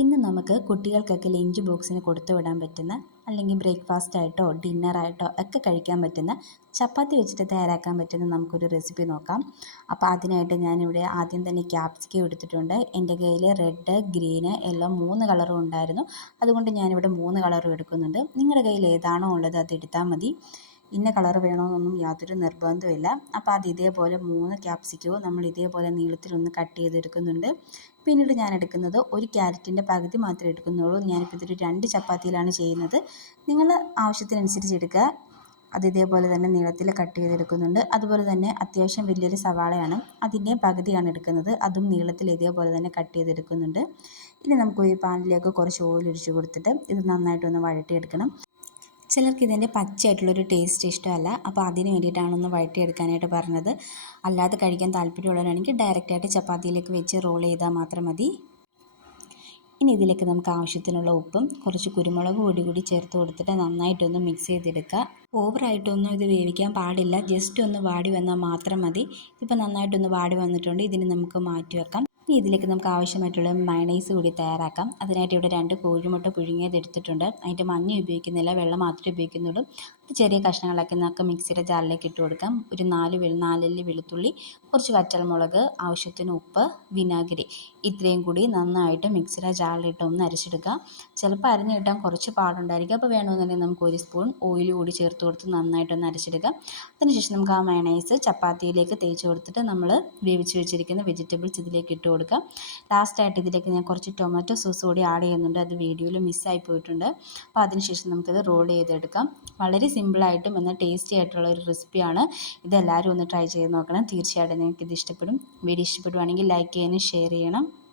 ഇന്ന് നമുക്ക് കുട്ടികൾക്കൊക്കെ ലഞ്ച് ബോക്സിന് കൊടുത്തു വിടാൻ പറ്റുന്ന അല്ലെങ്കിൽ ബ്രേക്ക്ഫാസ്റ്റ് ആയിട്ടോ ഡിന്നറായിട്ടോ ഒക്കെ കഴിക്കാൻ പറ്റുന്ന ചപ്പാത്തി വെച്ചിട്ട് തയ്യാറാക്കാൻ പറ്റുന്ന നമുക്കൊരു റെസിപ്പി നോക്കാം. അപ്പോൾ അതിനായിട്ട് ഞാനിവിടെ ആദ്യം തന്നെ ക്യാപ്സിക്കം എടുത്തിട്ടുണ്ട്. എന്റെ കയ്യിൽ റെഡ് ഗ്രീന് എല്ലാം മൂന്ന് കളറും ഉണ്ടായിരുന്നു. അതുകൊണ്ട് ഞാനിവിടെ മൂന്ന് കളറും എടുക്കുന്നുണ്ട്. നിങ്ങളുടെ കയ്യിൽ ഏതാണോ ഉള്ളത് അത് എടുത്താൽ മതി. ഇന്ന കളർ വേണമെന്നൊന്നും യാതൊരു നിർബന്ധമില്ല അപ്പോൾ അത് ഇതേപോലെ മൂന്ന് ക്യാപ്സിക്കവും നമ്മൾ ഇതേപോലെ നീളത്തിലൊന്ന് കട്ട് ചെയ്തെടുക്കുന്നുണ്ട്. പിന്നീട് ഞാൻ എടുക്കുന്നത് ഒരു ക്യാരറ്റിന്റെ പകുതി മാത്രമേ എടുക്കുന്നുള്ളൂ. ഞാനിപ്പോൾ ഇതൊരു രണ്ട് ചപ്പാത്തിയിലാണ് ചെയ്യുന്നത്. നിങ്ങൾ ആവശ്യത്തിനനുസരിച്ച് എടുക്കുക. അത് ഇതേപോലെ തന്നെ നീളത്തിൽ കട്ട് ചെയ്തെടുക്കുന്നുണ്ട്. അതുപോലെ തന്നെ അത്യാവശ്യം വലിയൊരു സവാളയാണ്. അതിന്റെ പകുതിയാണ് എടുക്കുന്നത്. അതും നീളത്തിൽ ഇതേപോലെ തന്നെ കട്ട് ചെയ്തെടുക്കുന്നുണ്ട്. ഇനി നമുക്ക് ഈ പാനിലേക്ക് കുറച്ച് ഓയിൽ ഒഴിച്ച് കൊടുത്തിട്ട് ഇത് നന്നായിട്ടൊന്ന് വഴറ്റിയെടുക്കണം. ചിലർക്ക് ഇതിന്റെ പച്ചയായിട്ടുള്ളൊരു ടേസ്റ്റ് ഇഷ്ടമല്ല. അപ്പോൾ അതിന് വേണ്ടിയിട്ടാണ് ഒന്ന് വഴറ്റിയെടുക്കാനായിട്ട് പറഞ്ഞത്. അല്ലാതെ കഴിക്കാൻ താല്പര്യമുള്ളവരാണെങ്കിൽ ഡയറക്റ്റായിട്ട് ചപ്പാത്തിയിലേക്ക് വെച്ച് റോൾ ചെയ്താൽ മാത്രം മതി. ഇനി ഇതിലേക്ക് നമുക്ക് ആവശ്യത്തിനുള്ള ഉപ്പും കുറച്ച് കുരുമുളക് പൊടി കൂടി ചേർത്ത് കൊടുത്തിട്ട് നന്നായിട്ടൊന്ന് മിക്സ് ചെയ്തെടുക്കുക. ഓവറായിട്ടൊന്നും ഇത് വേവിക്കാൻ പാടില്ല. ജസ്റ്റ് ഒന്ന് വാടി വന്നാൽ മാത്രം മതി. ഇപ്പോൾ നന്നായിട്ടൊന്ന് വാടി വന്നിട്ടുണ്ട്. ഇതിന് നമുക്ക് മാറ്റി വെക്കാം. ഇനി ഇതിലേക്ക് നമുക്ക് ആവശ്യമായിട്ടുള്ള മയണൈസ് കൂടി തയ്യാറാക്കാം. അതിനായിട്ട് ഇവിടെ രണ്ട് കോഴിമുട്ട പുഴുങ്ങിയത് എടുത്തിട്ടുണ്ട്. അതിന്റെ മഞ്ഞ ഉപയോഗിക്കുന്നില്ല വെള്ളം മാത്രമേ ഉപയോഗിക്കുന്നുള്ളൂ. ചെറിയ കഷ്ണങ്ങളാക്കി നമുക്ക് മിക്സിയുടെ ജാറിലേക്ക് ഇട്ട് കൊടുക്കാം. ഒരു നാല് വെളു നാലല്ലി വെളുത്തുള്ളി കുറച്ച് വറ്റൽമുളക് ആവശ്യത്തിന് ഉപ്പ് വിനാഗിരി. ഇത്രയും കൂടി നന്നായിട്ട് മിക്സിയുടെ ജാറിലിട്ട് ഒന്ന് അരച്ചെടുക്കുക. ചിലപ്പോൾ അരിഞ്ഞ് കിട്ടാൻ കുറച്ച് പാടുണ്ടായിരിക്കും. അപ്പോൾ വേണമെന്നുണ്ടെങ്കിൽ നമുക്ക് ഒരു സ്പൂൺ ഓയിൽ കൂടി ചേർത്ത് കൊടുത്ത് നന്നായിട്ടൊന്ന് അരച്ചെടുക്കാം. അതിനുശേഷം നമുക്ക് ആ മയണൈസ് ചപ്പാത്തിയിലേക്ക് തേച്ച് കൊടുത്തിട്ട് നമ്മൾ വേവിച്ച് വെച്ചിരിക്കുന്ന വെജിറ്റബിൾസ് ഇതിലേക്ക് ഇട്ട് കൊടുക്കാം. ലാസ്റ്റായിട്ട് ഇതിലേക്ക് ഞാൻ കുറച്ച് ടൊമാറ്റോ സോസ് കൂടി ആഡ് ചെയ്യുന്നുണ്ട്. അത് വീഡിയോയിൽ മിസ്സായി പോയിട്ടുണ്ട്. അപ്പോൾ അതിനുശേഷം നമുക്കിത് റോൾ ചെയ്തെടുക്കാം. വളരെ സിമ്പിളായിട്ടും എന്നാൽ ടേസ്റ്റി ആയിട്ടുള്ള ഒരു റെസിപ്പിയാണ് ഇതെല്ലാവരും ഒന്ന് ട്രൈ ചെയ്ത് നോക്കണം. തീർച്ചയായിട്ടും നിങ്ങൾക്ക് ഇത് ഇഷ്ടപ്പെടും. വീഡിയോ ഇഷ്ടപ്പെടുവാണെങ്കിൽ ലൈക്ക് ചെയ്യാനും ഷെയർ ചെയ്യണം.